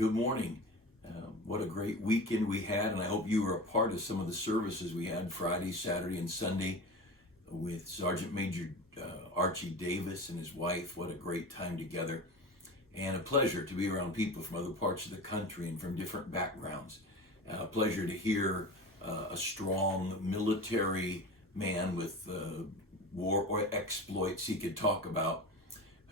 Good morning. What a great weekend we had, and I hope you were a part of some of the services we had Friday, Saturday, and Sunday with Sergeant Major Archie Davis and his wife. What a great time together, and a pleasure to be around people from other parts of the country and from different backgrounds. A pleasure to hear a strong military man with war or exploits he could talk about,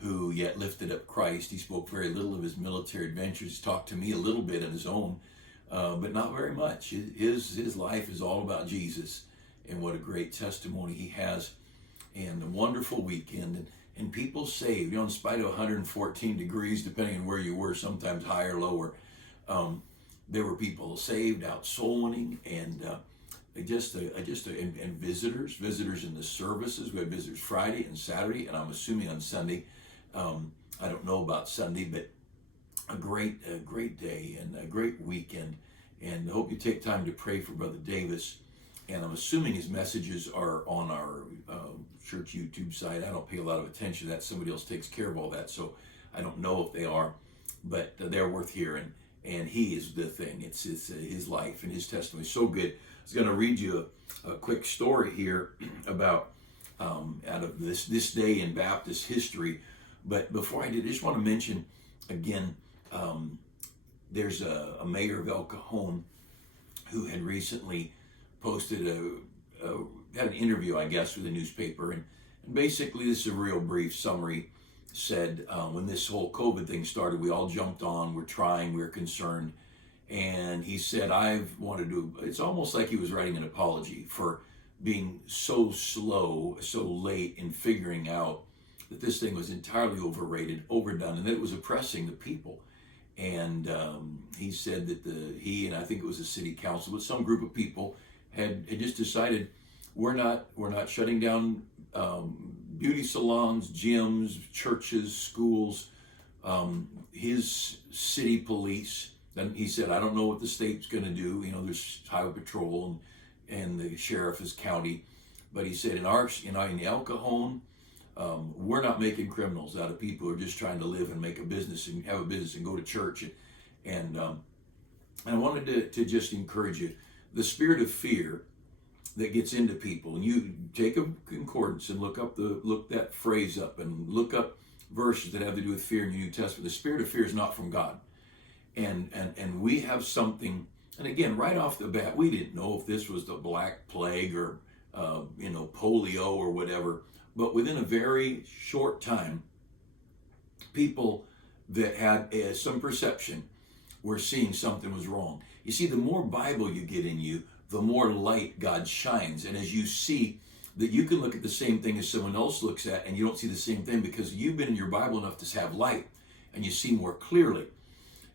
who yet lifted up Christ. He spoke very little of his military adventures. He talked to me a little bit of his own, but not very much. His life is all about Jesus, and what a great testimony he has, and a wonderful weekend, and people saved. In spite of 114 degrees, depending on where you were, sometimes higher or lower, there were people saved, out soul winning, and and visitors in the services. We had visitors Friday and Saturday, and I'm assuming on Sunday. I don't know about Sunday, but a great day and a great weekend. And I hope you take time to pray for Brother Davis. And I'm assuming his messages are on our church YouTube site. I don't pay a lot of attention to that. Somebody else takes care of all that, so I don't know if they are, but they're worth hearing. And he is the thing. It's his life and his testimony. So good. I was going to read you a quick story here about out of this day in Baptist history. But before I did, I just want to mention again, there's a mayor of El Cajon who had recently posted had an interview, I guess, with a newspaper, and basically this is a real brief summary. Said when this whole COVID thing started, we all jumped on. We're trying. We're concerned, and he said, "I've wanted to." It's almost like he was writing an apology for being so slow, so late in figuring out that this thing was entirely overrated, overdone, and that it was oppressing the people. And he said that he and I think it was the city council, but some group of people had just decided we're not shutting down beauty salons, gyms, churches, schools. His city police. Then he said, I don't know what the state's going to do. There's highway patrol and the sheriff is county, but he said in El Cajon. We're not making criminals out of people who are just trying to live and make a business and have a business and go to church. And I wanted to just encourage you. The spirit of fear that gets into people, and you take a concordance and look that phrase up and look up verses that have to do with fear in the New Testament. The spirit of fear is not from God. And we have something, and again, right off the bat, we didn't know if this was the Black Plague or polio or whatever. But within a very short time, people that had some perception were seeing something was wrong. You see, the more Bible you get in you, the more light God shines. And as you see that you can look at the same thing as someone else looks at, and you don't see the same thing because you've been in your Bible enough to have light, and you see more clearly.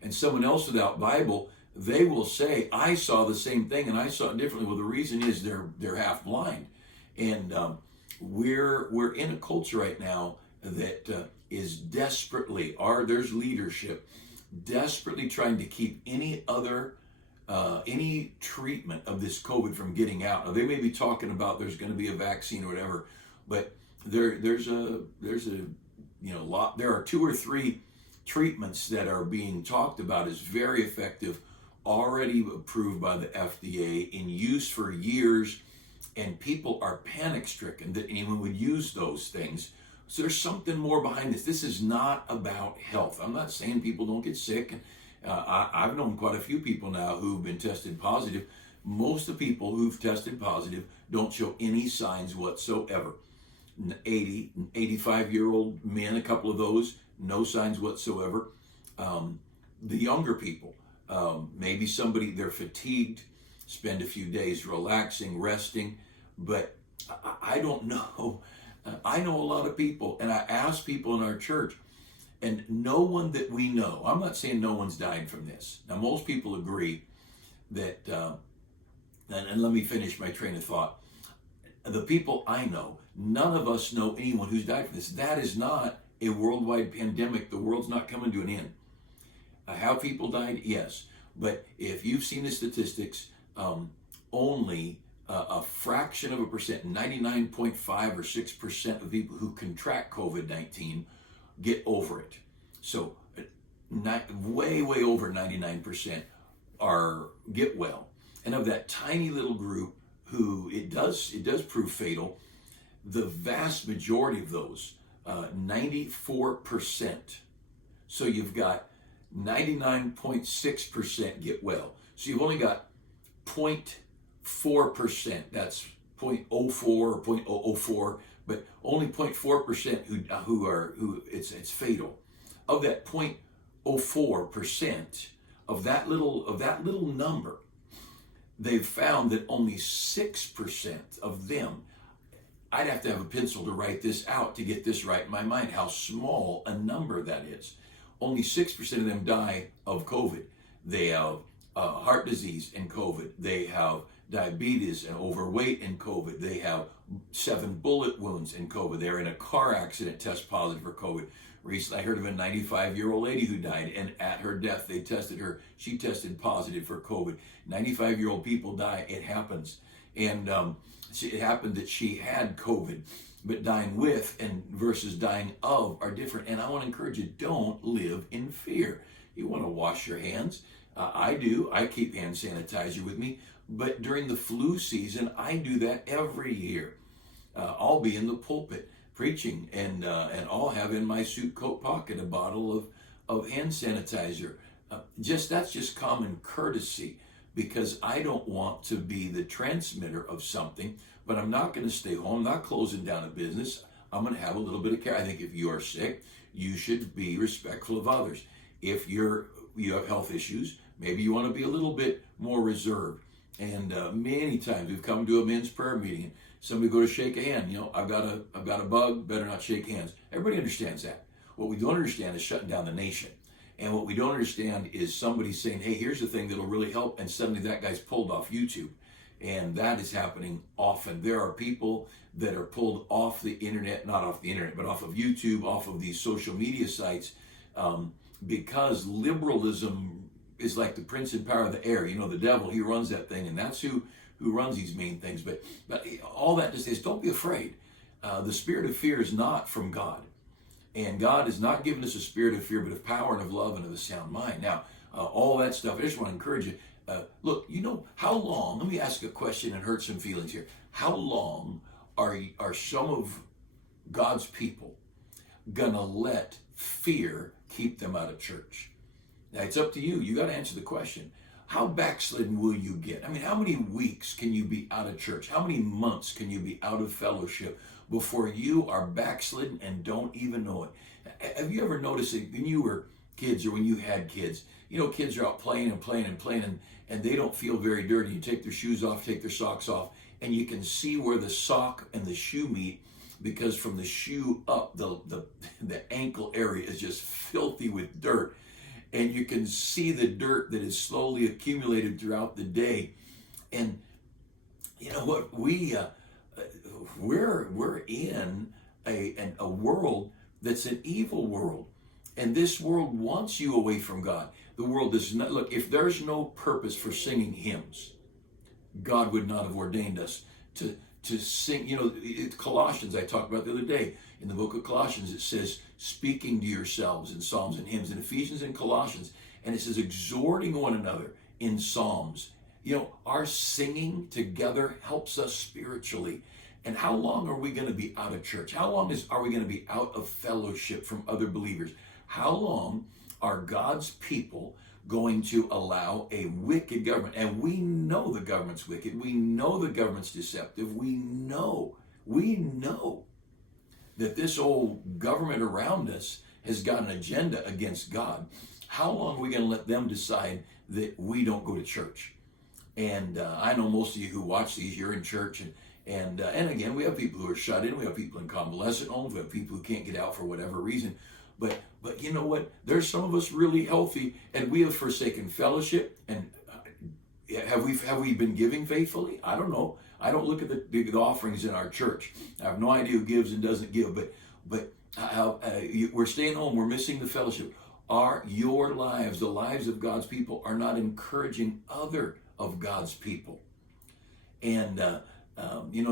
And someone else without Bible, they will say, I saw the same thing, and I saw it differently. Well, the reason is they're half blind. And we're in a culture right now that is desperately, there's leadership desperately trying to keep any treatment of this COVID from getting out. Now, they may be talking about there's going to be a vaccine or whatever, but there are 2 or 3 treatments that are being talked about as very effective, already approved by the FDA, in use for years. And people are panic stricken that anyone would use those things. So there's something more behind this. This is not about health. I'm not saying people don't get sick. I've known quite a fefew people now who've been tested positive. Most of the people who've tested positive don't show any signs whatsoever. 80, 85-year-old men, a couple of those, no signs whatsoever. The younger people, maybe they're fatigued, spend a few days relaxing, resting, but I don't know. I know a lot of people, and I ask people in our church, and no one that we know, I'm not saying no one's died from this. Now, most people agree that, and let me finish my train of thought. The people I know, none of us know anyone who's died from this. That is not a worldwide pandemic. The world's not coming to an end. Have people died? Yes. But if you've seen the statistics, only a fraction of a percent, 99.5 or 6% of people who contract COVID-19 get over it. So way over 99% are get well. And of that tiny little group who it does prove fatal, the vast majority of those, 94%. So you've got 99.6% get well. So you've only got 0.4%, that's 0.04 or 0.004, but only 0.4% who it's fatal. Of that 0.04% of that little number, they've found that only 6% of them, I'd have to have a pencil to write this out to get this right in my mind, how small a number that is. Only 6% of them die of COVID. They have heart disease in COVID. They have diabetes and overweight in COVID. They have 7 bullet wounds in COVID. They're in a car accident, test positive for COVID. Recently, I heard of a 95-year-old lady who died, and at her death, they tested her. She tested positive for COVID. 95-year-old people die. It happens. And it happened that she had COVID, but dying with and versus dying of are different. And I want to encourage you, don't live in fear. You want to wash your hands. I do. I keep hand sanitizer with me. But during the flu season, I do that every year. I'll be in the pulpit preaching, and I'll have in my suit coat pocket a bottle of hand sanitizer. That's just common courtesy, because I don't want to be the transmitter of something, but I'm not going to stay home. I'm not closing down a business. I'm going to have a little bit of care. I think if you are sick, you should be respectful of others. If you have health issues, maybe you want to be a little bit more reserved. And many times we've come to a men's prayer meeting, and somebody go to shake a hand. I've got a bug, better not shake hands. Everybody understands that. What we don't understand is shutting down the nation. And what we don't understand is somebody saying, hey, here's the thing that'll really help, and suddenly that guy's pulled off YouTube. And that is happening often. There are people that are pulled off the internet, not off the internet, but off of YouTube, off of these social media sites, because liberalism is like the prince and power of the air. The devil, he runs that thing, and that's who runs these main things. But all that to say is, don't be afraid. The spirit of fear is not from God. And God has not given us a spirit of fear, but of power and of love and of a sound mind. Now, all that stuff, I just want to encourage you. Look, how long, let me ask a question and hurt some feelings here. How long are some of God's people going to let fear keep them out of church? Now, it's up to you. You got to answer the question. How backslidden will you get? I mean, how many weeks can you be out of church? How many months can you be out of fellowship before you are backslidden and don't even know it? Have you ever noticed that when you were kids or when you had kids, kids are out playing and playing and playing, and they don't feel very dirty. You take their shoes off, take their socks off, and you can see where the sock and the shoe meet, because from the shoe up, the ankle area is just filthy with dirt. And you can see the dirt that is slowly accumulated throughout the day. And you know what? We're in a world that's an evil world. And this world wants you away from God. The world does not. Look, if there's no purpose for singing hymns, God would not have ordained us to sing. Colossians, I talked about the other day. In the book of Colossians, it says, speaking to yourselves in psalms and hymns. In Ephesians and Colossians, and it says, exhorting one another in psalms. Our singing together helps us spiritually. And how long are we going to be out of church? How long are we going to be out of fellowship from other believers? How long are God's people going to allow a wicked government? And we know the government's wicked. We know the government's deceptive. We know that this old government around us has got an agenda against God. How long are we going to let them decide that we don't go to church? And I know most of you who watch these, you're in church, and again, we have people who are shut in. We have people in convalescent homes. We have people who can't get out for whatever reason. But you know what? There's some of us really healthy, and we have forsaken fellowship. And have we been giving faithfully? I don't know. I don't look at the offerings in our church. I have no idea who gives and doesn't give. But we're staying home. We're missing the fellowship. Your lives, the lives of God's people, are not encouraging other of God's people. And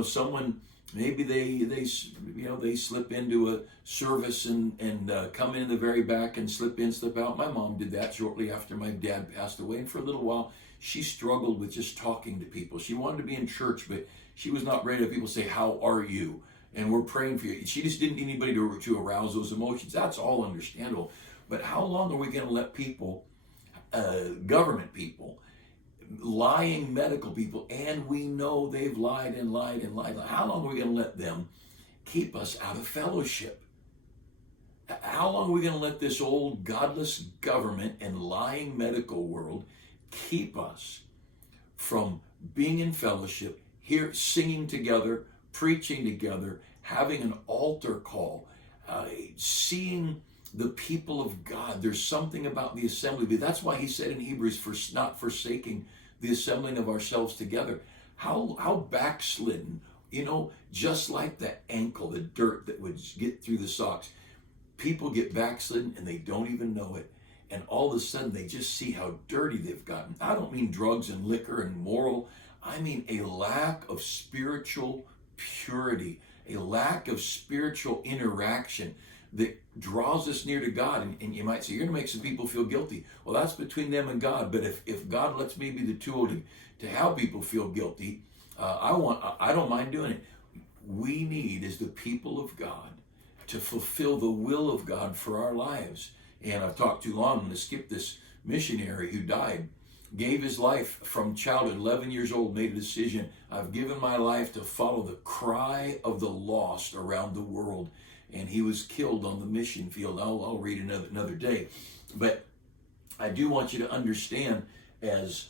Someone, maybe they slip into a service and come in the very back and slip in, slip out. My mom did that shortly after my dad passed away, and for a little while she struggled with just talking to people. She wanted to be in church, but she was not ready to have people say, "How are you?" And we're praying for you. She just didn't need anybody to arouse those emotions. That's all understandable. But how long are we going to let people, government people, lying medical people, and we know they've lied and lied and lied. How long are we going to let them keep us out of fellowship? How long are we going to let this old godless government and lying medical world keep us from being in fellowship, here singing together, preaching together, having an altar call, seeing the people of God? There's something about the assembly. But that's why he said in Hebrews, for not forsaking the assembling of ourselves together. How backslidden, just like the ankle, the dirt that would get through the socks. People get backslidden and they don't even know it. And all of a sudden they just see how dirty they've gotten. I don't mean drugs and liquor and moral. I mean a lack of spiritual purity, a lack of spiritual interaction that draws us near to God. And you might say, you're going to make some people feel guilty. Well, that's between them and God. But if God lets me be the tool to help people feel guilty, I don't mind doing it. We need, as the people of God, to fulfill the will of God for our lives. And I've talked too long. I'm going to skip this missionary who died, gave his life from childhood, 11 years old, made a decision. I've given my life to follow the cry of the lost around the world. And he was killed on the mission field. I'll read another day. But I do want you to understand, as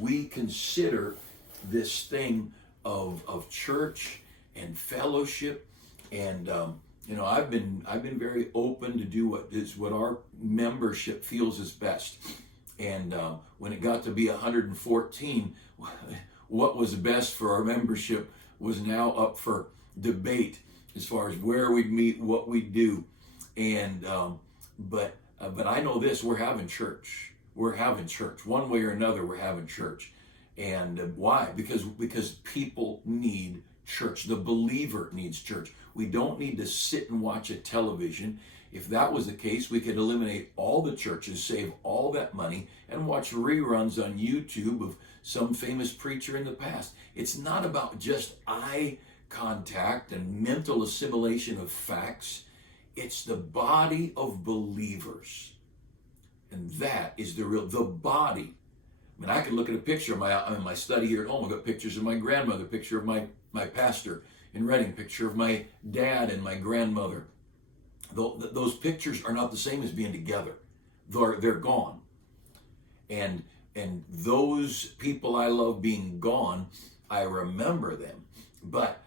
we consider this thing of church and fellowship, and I've been very open to do what our membership feels is best. And when it got to be 114, what was best for our membership was now up for debate, as far as where we'd meet, what we'd do. And but I know this: we're having church. We're having church one way or another. We're having church. And why? Because people need church. The believer needs church. We don't need to sit and watch a television. If that was the case, we could eliminate all the churches, save all that money, and watch reruns on YouTube of some famous preacher in the past. It's not about just eye contact and mental assimilation of facts. It's the body of believers. And that is the body. I mean, I could look at a picture of my study here at home. I've got pictures of my grandmother, picture of my pastor in Reading, picture of my dad and my grandmother. Those pictures are not the same as being together. They're gone. And those people I love being gone, I remember them. But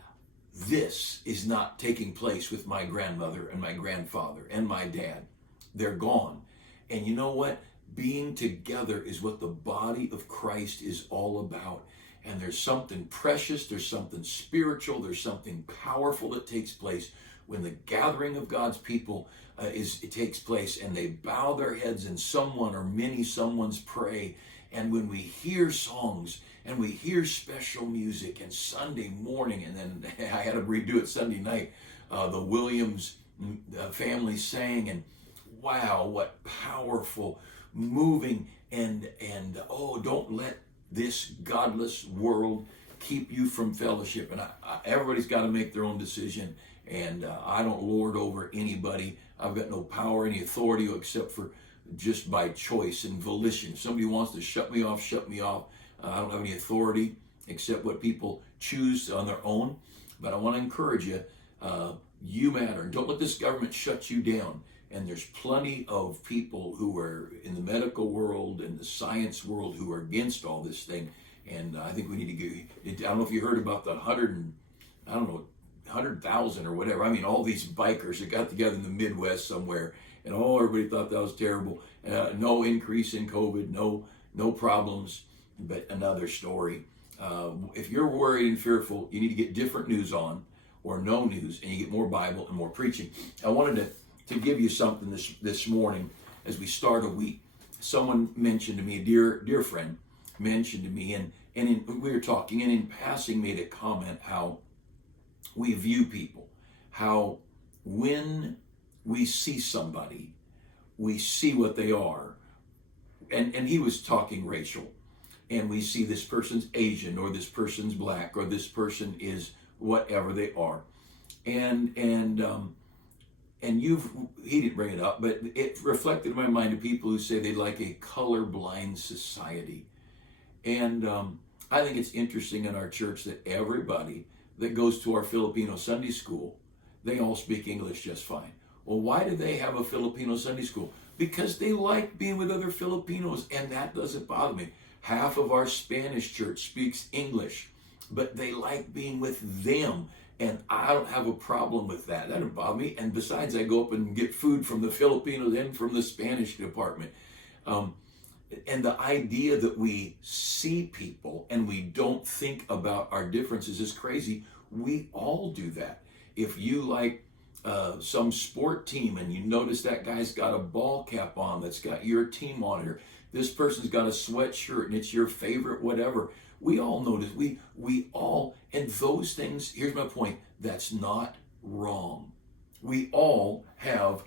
this is not taking place with my grandmother and my grandfather and my dad. They're gone. And you know what? Being together is what the body of Christ is all about. And there's something precious, there's something spiritual, there's something powerful that takes place when the gathering of God's people it takes place, and they bow their heads and someone or many someones pray. And when we hear songs and we hear special music, and Sunday morning, and then I had to redo it Sunday night, the Williams family sang, and wow, what powerful, moving, and don't let this godless world keep you from fellowship. And everybody's got to make their own decision, and I don't lord over anybody. I've got no power, any authority, except for just by choice and volition. If somebody wants to shut me off, shut me off. I don't have any authority except what people choose on their own. But I want to encourage you, you matter. Don't let this government shut you down. And there's plenty of people who are in the medical world and the science world who are against all this thing. And I think we need to get, I don't know if you heard about the 100,000 or whatever. I mean, all these bikers that got together in the Midwest somewhere, and everybody thought that was terrible. No increase in COVID, no problems. But another story. If you're worried and fearful, you need to get different news on, or no news, and you get more Bible and more preaching. I wanted to give you something this morning as we start a week. Someone mentioned to me, a dear friend mentioned to me, and we were talking, and in passing made a comment how we view people, how when we see somebody, we see what they are. And he was talking racial. And we see this person's Asian, or this person's black, or this person is whatever they are. And he didn't bring it up, but it reflected in my mind of people who say they like a colorblind society. And I think it's interesting in our church that everybody that goes to our Filipino Sunday school, they all speak English just fine. Well, why do they have a Filipino Sunday school? Because they like being with other Filipinos, and that doesn't bother me. Half of our Spanish church speaks English, but they like being with them, and I don't have a problem with that. That doesn't bother me. And besides, I go up and get food from the Filipinos and from the Spanish department. And the idea that we see people and we don't think about our differences is crazy. We all do that. If you like some sport team and you notice that guy's got a ball cap on that's got your team on it, or this person's got a sweatshirt and it's your favorite whatever, we all notice. We all, and those things, here's my point, that's not wrong. We all have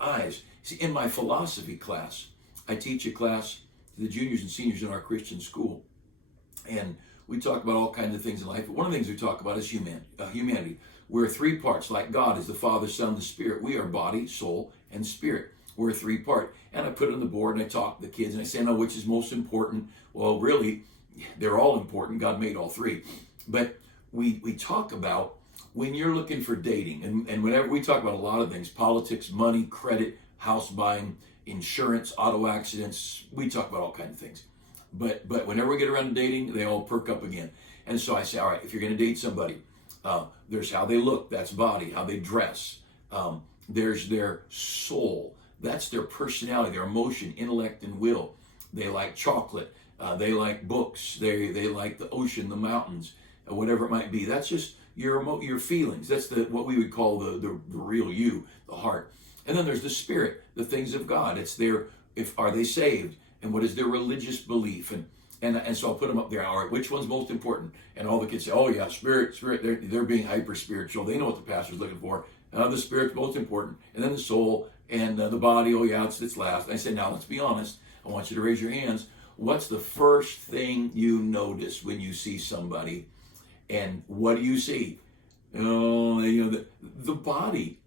eyes. See, in my philosophy class, I teach a class to the juniors and seniors in our Christian school, and we talk about all kinds of things in life, but one of the things we talk about is humanity. We're three parts, like God is the Father, Son, and the Spirit. We are body, soul, and spirit. We're three part. And I put it on the board and I talk to the kids and I say, no, which is most important? Well, really, they're all important. God made all three. But we talk about when you're looking for dating, and whenever we talk about a lot of things, politics, money, credit, house buying, insurance, auto accidents, we talk about all kinds of things. But whenever we get around to dating, they all perk up again. And so I say, all right, if you're going to date somebody, there's how they look, that's body, how they dress. There's their soul, that's their personality, their emotion, intellect, and will. They like chocolate, they like books, they like the ocean, the mountains, whatever it might be. That's just your feelings. That's what we would call the real you, the heart. And then there's the spirit, the things of God. It's are they saved? And what is their religious belief? And so I'll put them up there. All right, which one's most important? And all the kids say, oh yeah, spirit. They're being hyper spiritual. They know what the pastor's looking for. The spirit's most important. And then the soul and the body. Oh yeah, it's last. And I say, now let's be honest. I want you to raise your hands. What's the first thing you notice when you see somebody? And what do you see? Oh, the body.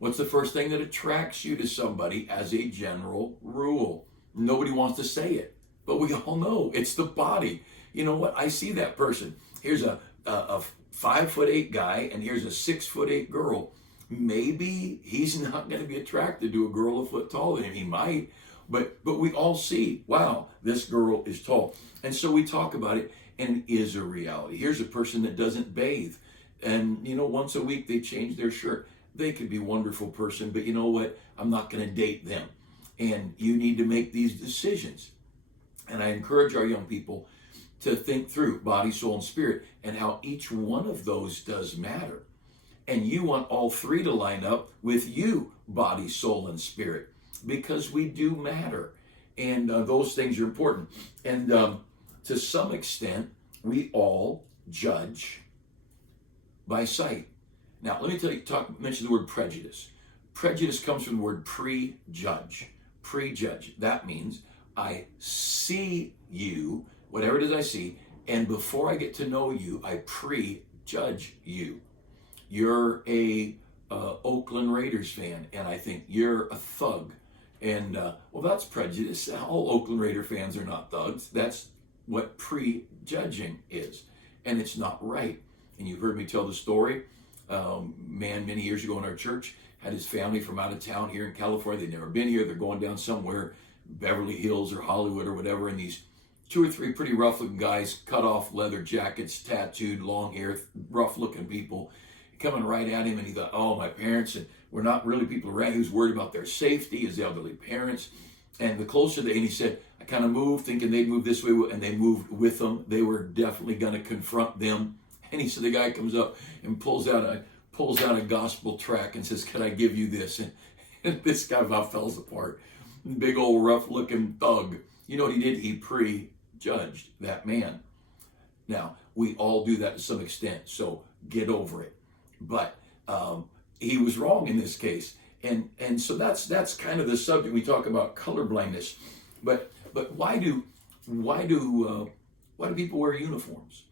What's the first thing that attracts you to somebody as a general rule? Nobody wants to say it, but we all know it's the body. You know what? I see that person. Here's a 5'8" guy, and here's a 6'8" girl. Maybe he's not going to be attracted to a girl a foot taller than him. He might, but we all see, wow, this girl is tall. And so we talk about it, and it is a reality. Here's a person that doesn't bathe, and once a week they change their shirt. They could be a wonderful person, but you know what? I'm not going to date them. And you need to make these decisions. And I encourage our young people to think through body, soul, and spirit, and how each one of those does matter. And you want all three to line up with you, body, soul, and spirit, because we do matter. And those things are important. And to some extent, we all judge by sight. Now, let me mention the word prejudice. Prejudice comes from the word prejudge. Prejudge. That means I see you, whatever it is I see, and before I get to know you, I prejudge you. You're a Oakland Raiders fan, and I think you're a thug. And, well, that's prejudice. All Oakland Raider fans are not thugs. That's what prejudging is. And it's not right. And you've heard me tell the story. Man, many years ago in our church, had his family from out of town here in California. They'd never been here. They're going down somewhere, Beverly Hills or Hollywood or whatever. And these 2 or 3 pretty rough looking guys, cut off leather jackets, tattooed, long hair, rough looking people, coming right at him. And he thought, oh, my parents, and we're not really people around. He was worried about their safety, his elderly parents. And the closer and he said, I kind of moved thinking they'd move this way, and they moved with them. They were definitely going to confront them. And he said, the guy comes up and pulls out a gospel tract and says, can I give you this? And this guy about falls apart. Big old rough looking thug. You know what he did? He prejudged prejudged that man. Now, we all do that to some extent, so get over it. But he was wrong in this case. And so that's kind of the subject. We talk about colorblindness. But why do people wear uniforms?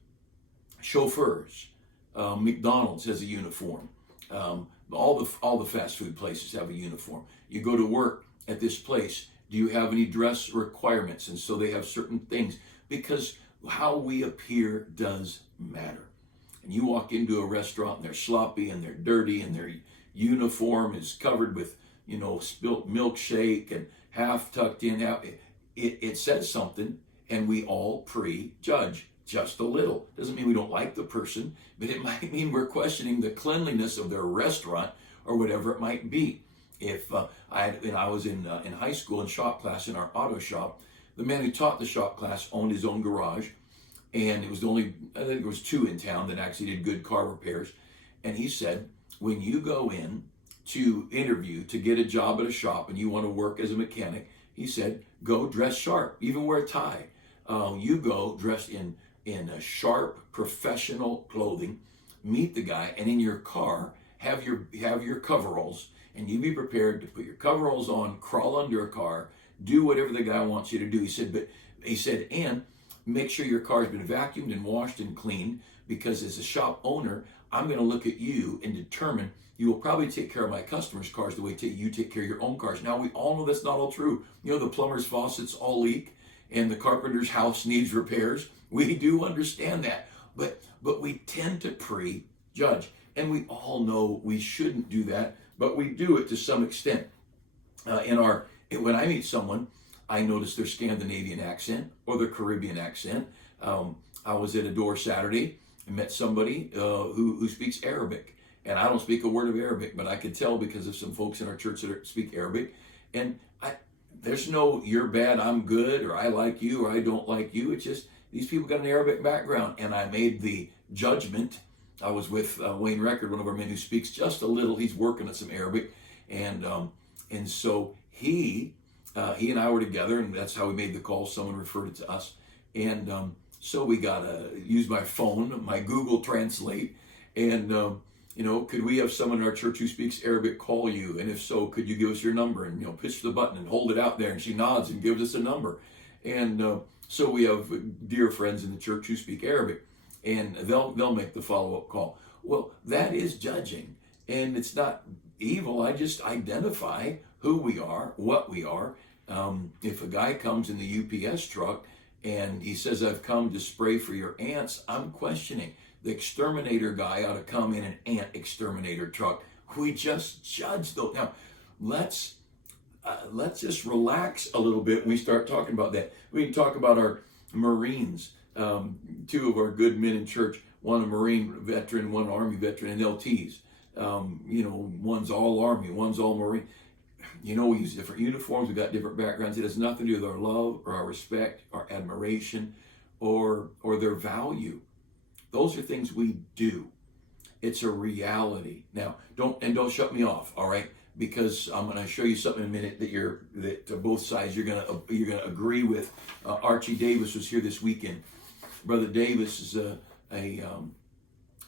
Chauffeurs, McDonald's has a uniform. All the fast food places have a uniform. You go to work at this place. Do you have any dress requirements? And so they have certain things, because how we appear does matter. And you walk into a restaurant and they're sloppy and they're dirty and their uniform is covered with, spilt milkshake and half tucked in. It says something, and we all prejudge just a little. Doesn't mean we don't like the person, but it might mean we're questioning the cleanliness of their restaurant or whatever it might be. If I was in high school in shop class in our auto shop, the man who taught the shop class owned his own garage, and it was I think there was 2 in town that actually did good car repairs. And he said, when you go in to interview to get a job at a shop and you want to work as a mechanic, he said, go dress sharp, even wear a tie. You go dressed in a sharp professional clothing, meet the guy, and in your car have your coveralls, and you be prepared to put your coveralls on, crawl under a car, do whatever the guy wants you to do. He said, and make sure your car's been vacuumed and washed and cleaned, because as a shop owner, I'm going to look at you and determine you will probably take care of my customers' cars the way you take care of your own cars. Now, we all know that's not all true. The plumber's faucets all leak and the carpenter's house needs repairs. We do understand that, but we tend to prejudge, and we all know we shouldn't do that, but we do it to some extent. When I meet someone, I notice their Scandinavian accent or their Caribbean accent. I was at a door Saturday and met somebody who speaks Arabic. And I don't speak a word of Arabic, but I could tell because of some folks in our church that speak Arabic. And there's no you're bad, I'm good, or I like you, or I don't like you. It's just these people got an Arabic background. And I made the judgment. I was with Wayne Record, one of our men who speaks just a little. He's working at some Arabic. And so he and I were together, and that's how we made the call. Someone referred it to us. And so we got to use my phone, my Google Translate, and could we have someone in our church who speaks Arabic call you? And if so, could you give us your number? And, push the button and hold it out there. And she nods and gives us a number. And so we have dear friends in the church who speak Arabic, and they'll make the follow-up call. Well, that is judging, and it's not evil. I just identify who we are, what we are. If a guy comes in the UPS truck and he says, I've come to spray for your ants, I'm questioning. The exterminator guy ought to come in an ant exterminator truck. We just judge those. Now, let's just relax a little bit when we start talking about that. We can talk about our Marines. 2 of our good men in church, one a Marine veteran, one Army veteran, and LTs. One's all Army, one's all Marine. We use different uniforms. We've got different backgrounds. It has nothing to do with our love or our respect, our admiration, or their value. Those are things we do. It's a reality. Now, don't shut me off, all right? Because I'm going to show you something in a minute that both sides you're going to agree with. Archie Davis was here this weekend. Brother Davis is a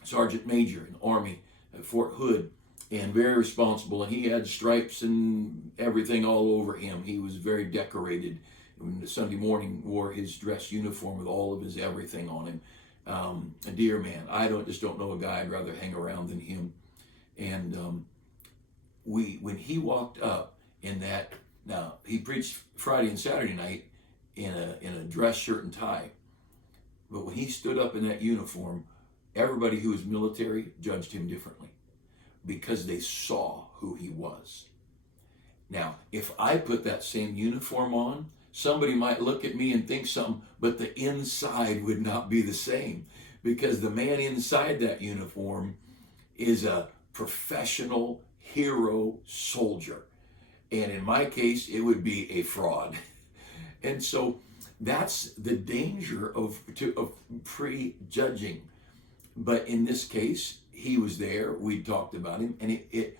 sergeant major in the Army at Fort Hood, and very responsible. And he had stripes and everything all over him. He was very decorated. And Sunday morning wore his dress uniform with all of his everything on him. A dear man. I just don't know a guy I'd rather hang around than him. And when he walked up in that, now he preached Friday and Saturday night in a dress shirt and tie, but when he stood up in that uniform, everybody who was military judged him differently because they saw who he was. Now, if I put that same uniform on, somebody might look at me and think something, but the inside would not be the same, because the man inside that uniform is a professional hero soldier. And in my case, it would be a fraud. And so that's the danger of prejudging. But in this case, he was there. We talked about him, and it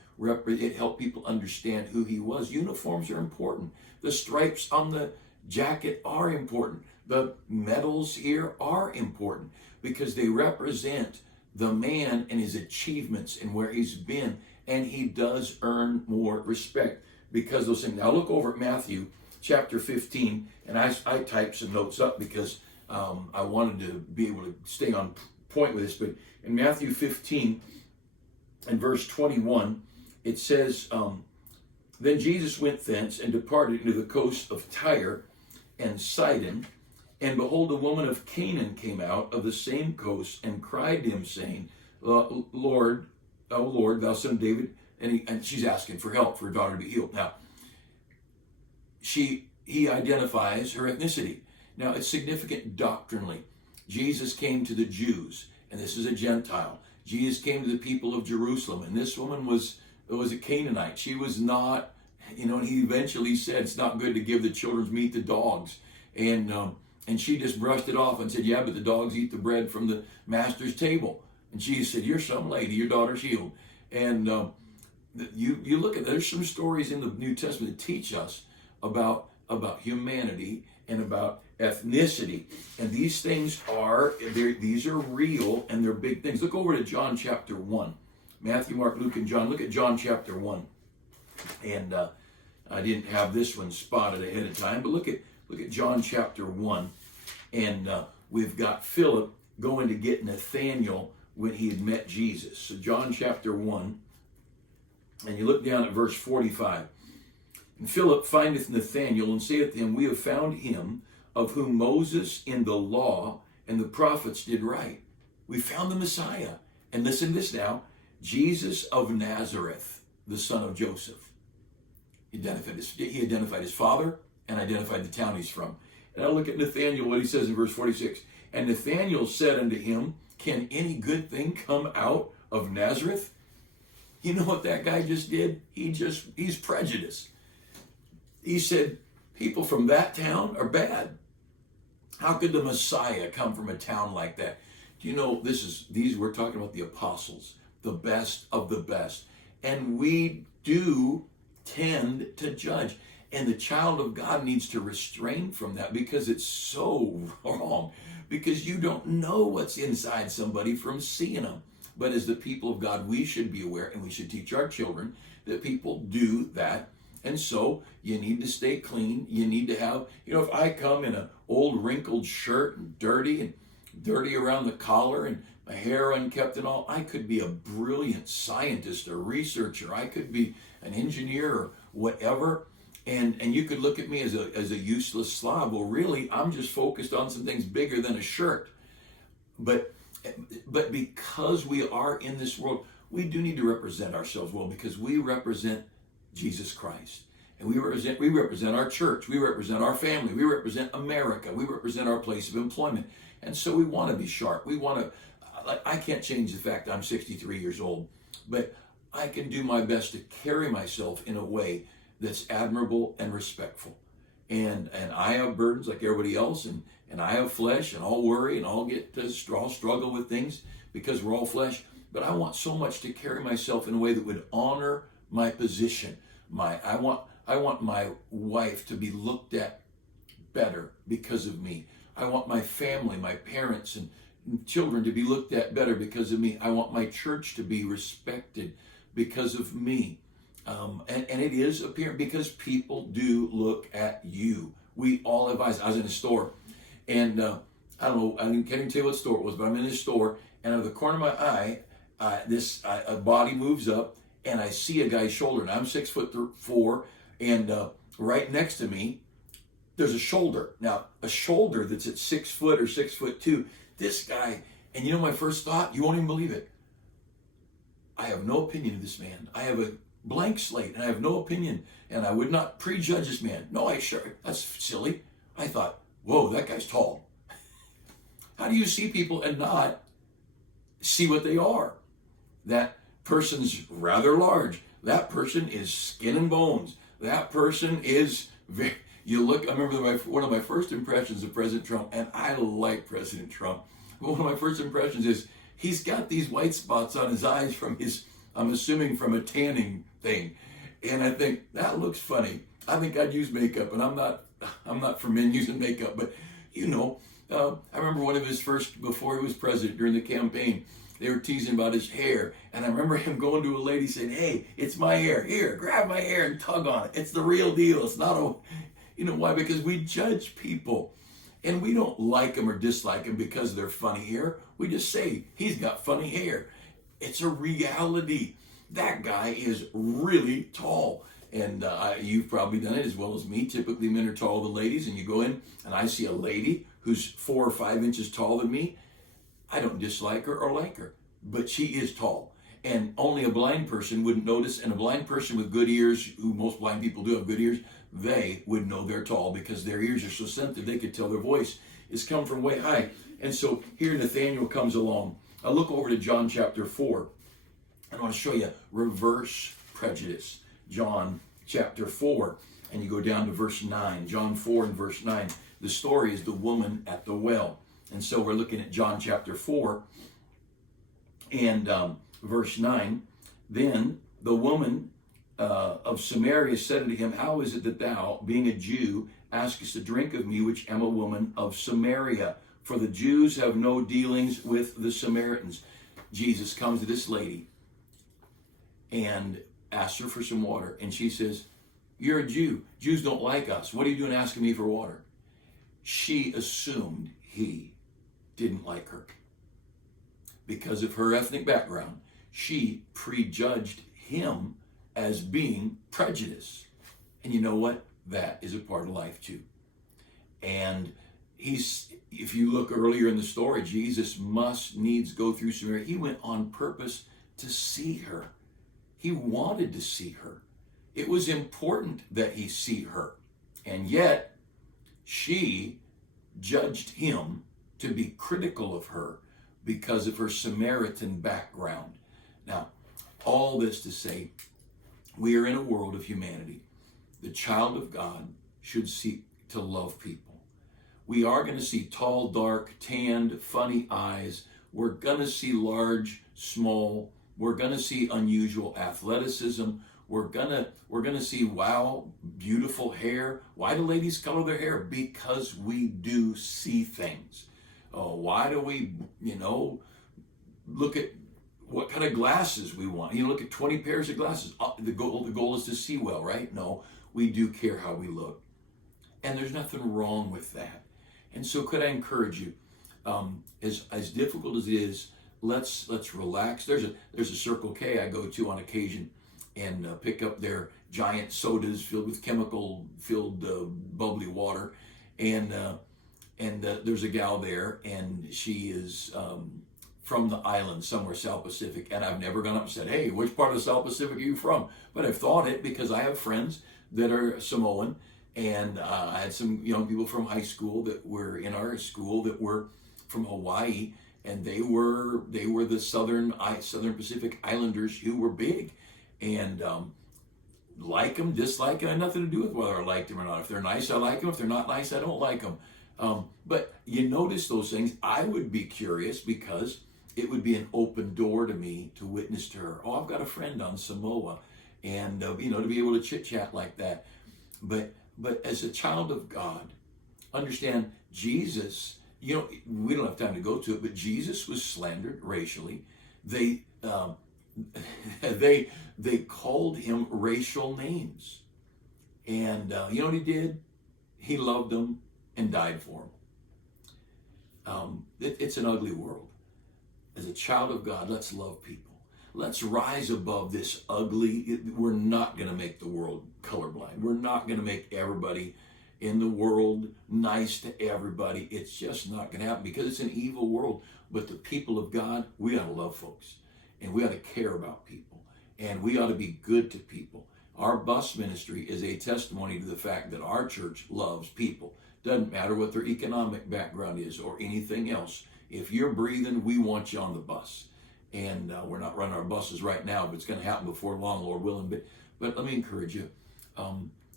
helped people understand who he was. Uniforms are important. The stripes on the jacket are important. The medals here are important because they represent the man and his achievements and where he's been, and he does earn more respect because those things. Now look over at Matthew chapter 15, and I typed some notes up because I wanted to be able to stay on point with this, but in Matthew 15 and verse 21, it says, then Jesus went thence and departed into the coast of Tyre and Sidon, and behold, a woman of Canaan came out of the same coast and cried to him, saying, Lord, O Lord, thou son of David, and she's asking for help for her daughter to be healed. Now, he identifies her ethnicity. Now, it's significant doctrinally. Jesus came to the Jews, and this is a Gentile. Jesus came to the people of Jerusalem, and this woman was a Canaanite. She was not, and he eventually said, it's not good to give the children's meat to dogs. And she just brushed it off and said, yeah, but the dogs eat the bread from the master's table. And Jesus said, you're some lady, your daughter's healed. And you look at, there's some stories in the New Testament that teach us about humanity and about ethnicity. And these things these are real, and they're big things. Look over to John chapter 1. Matthew, Mark, Luke, and John. Look at John chapter 1. And I didn't have this one spotted ahead of time, but look at John chapter 1. And we've got Philip going to get Nathanael when he had met Jesus. So John chapter 1, and you look down at verse 45. And Philip findeth Nathanael and saith to him, we have found him of whom Moses in the law and the prophets did write. We found the Messiah. And listen to this now. Jesus of Nazareth, the son of Joseph. He identified his father and identified the town he's from. And I look at Nathanael, what he says in verse 46. And Nathanael said unto him, can any good thing come out of Nazareth? You know what that guy just did? He's prejudiced. He said, people from that town are bad. How could the Messiah come from a town like that? Do you know, we're talking about the apostles, the best of the best. And we do tend to judge. And the child of God needs to restrain from that because it's so wrong. Because you don't know what's inside somebody from seeing them. But as the people of God, we should be aware, and we should teach our children that people do that. And so you need to stay clean. You need to have, if I come in an old wrinkled shirt and dirty around the collar and my hair unkept and all, I could be a brilliant scientist or researcher. I could be an engineer or whatever. And you could look at me as a useless slob. Well, really, I'm just focused on some things bigger than a shirt. But because we are in this world, we do need to represent ourselves well, because we represent Jesus Christ. And we represent our church. We represent our family. We represent America. We represent our place of employment. And so we want to be sharp. I can't change the fact I'm 63 years old, but I can do my best to carry myself in a way that's admirable and respectful. And I have burdens like everybody else, and I have flesh, and I'll worry, and I'll struggle with things because we're all flesh. But I want so much to carry myself in a way that would honor my position. I want my wife to be looked at better because of me. I want my family, my parents and children to be looked at better because of me. I want my church to be respected because of me. And it is apparent because people do look at you. We all have eyes. I was in a store, and I don't know, I can't even tell you what store it was, but I'm in this store, and out of the corner of my eye, a body moves up, and I see a guy's shoulder, and I'm 6'4", and right next to me, there's a shoulder. Now, a shoulder that's at 6 foot or 6'2", this guy, and you know my first thought? You won't even believe it. I have no opinion of this man. I have a blank slate, and I have no opinion, and I would not prejudge this man. No, that's silly. I thought, whoa, that guy's tall. How do you see people and not see what they are? That person's rather large. That person is skin and bones. That person is very, I remember one of my first impressions of President Trump, and I like President Trump. One of my first impressions is he's got these white spots on his eyes I'm assuming from a tanning thing. And I think, that looks funny. I think I'd use makeup, and I'm not I'm not for men using makeup, but I remember one of his first, before he was president, during the campaign, they were teasing about his hair. And I remember him going to a lady saying, hey, it's my hair. Here, grab my hair and tug on it. It's the real deal. It's not a, why? Because we judge people. And we don't like them or dislike them because of their funny hair. We just say, he's got funny hair. It's a reality. That guy is really tall. And you've probably done it as well as me. Typically, men are taller than ladies. And you go in and I see a lady who's 4 or 5 inches taller than me. I don't dislike her or like her, but she is tall. And only a blind person wouldn't notice. And a blind person with good ears, who most blind people do have good ears, they would know they're tall because their ears are so sensitive they could tell their voice is come from way high. And so here Nathaniel comes along. I look over to John chapter 4. I want to show you reverse prejudice. John chapter 4, and you go down to verse 9. John 4 and verse 9. The story is the woman at the well. And so we're looking at John chapter 4 and verse 9. Then the woman of Samaria said unto him, how is it that thou, being a Jew, askest a drink of me, which am a woman of Samaria? For the Jews have no dealings with the Samaritans. Jesus comes to this lady and asks her for some water. And she says, you're a Jew. Jews don't like us. What are you doing asking me for water? She assumed he didn't like her. Because of her ethnic background, she prejudged him as being prejudiced. And you know what? That is a part of life too. And if you look earlier in the story, Jesus must needs go through Samaria. He went on purpose to see her. He wanted to see her. It was important that he see her. And yet, she judged him to be critical of her because of her Samaritan background. Now, all this to say, we are in a world of humanity. The child of God should seek to love people. We are going to see tall, dark, tanned, funny eyes. We're going to see large, small. We're going to see unusual athleticism. We're gonna see, wow, beautiful hair. Why do ladies color their hair? Because we do see things. Why do we, look at what kind of glasses we want? Look at 20 pairs of glasses. The goal is to see well, right? No, we do care how we look. And there's nothing wrong with that. And so could I encourage you, as difficult as it is, let's relax. There's a Circle K I go to on occasion and pick up their giant sodas filled with chemical-filled bubbly water. And there's a gal there, and she is from the island somewhere, South Pacific. And I've never gone up and said, hey, which part of the South Pacific are you from? But I've thought it because I have friends that are Samoan. And I had some young people from high school that were in our school that were from Hawaii. And they were the Southern Pacific Islanders who were big. And like them, dislike them, had nothing to do with whether I liked them or not. If they're nice, I like them. If they're not nice, I don't like them. But you notice those things. I would be curious because it would be an open door to me to witness to her. Oh, I've got a friend on Samoa, and to be able to chit chat like that. But as a child of God, understand Jesus. We don't have time to go to it, but Jesus was slandered racially. They called him racial names. And you know what he did? He loved them and died for them. It's an ugly world. As a child of God, let's love people. Let's rise above this ugly. We're not going to make the world colorblind. We're not going to make everybody in the world nice to everybody. It's just not going to happen because it's an evil world. But the people of God, we ought to love folks. And we ought to care about people. And we ought to be good to people. Our bus ministry is a testimony to the fact that our church loves people. Doesn't matter what their economic background is or anything else. If you're breathing, we want you on the bus. And we're not running our buses right now, but it's going to happen before long, Lord willing. But let me encourage you.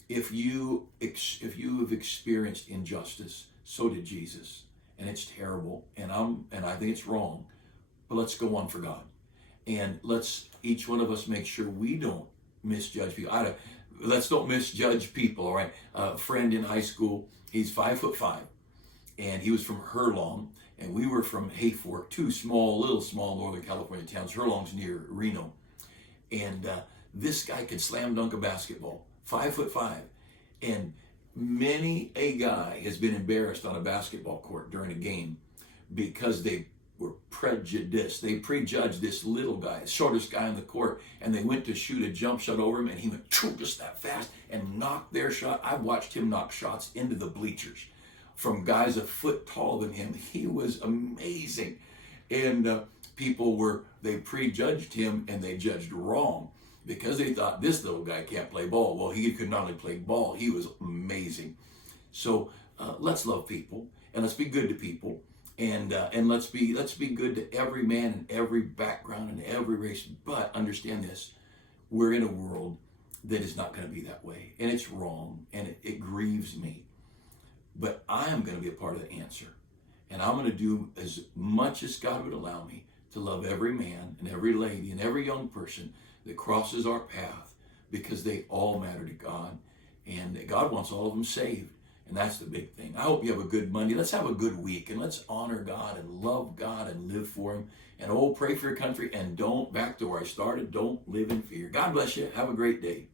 If you have experienced injustice, so did Jesus. And it's terrible. And I think it's wrong. But let's go on for God. And let's each one of us make sure we don't misjudge people. let's don't misjudge people, all right? A friend in high school, he's 5'5", and he was from Hurlong, and we were from Hayfork, two little small Northern California towns. Hurlong's near Reno. And this guy could slam dunk a basketball, 5'5". And many a guy has been embarrassed on a basketball court during a game because they were prejudiced. They prejudged this little guy, shortest guy on the court, and they went to shoot a jump shot over him, and he went just that fast and knocked their shot. I watched him knock shots into the bleachers from guys a foot taller than him. He was amazing. And they prejudged him, and they judged wrong because they thought this little guy can't play ball. Well, he could not only play ball, he was amazing. So let's love people, and let's be good to people. And let's be good to every man and every background and every race. But understand this: we're in a world that is not going to be that way, and it's wrong, and it grieves me. But I am going to be a part of the answer, and I'm going to do as much as God would allow me to love every man and every lady and every young person that crosses our path, because they all matter to God, and God wants all of them saved. And that's the big thing. I hope you have a good Monday. Let's have a good week, and let's honor God and love God and live for him. And pray for your country, and back to where I started, don't live in fear. God bless you. Have a great day.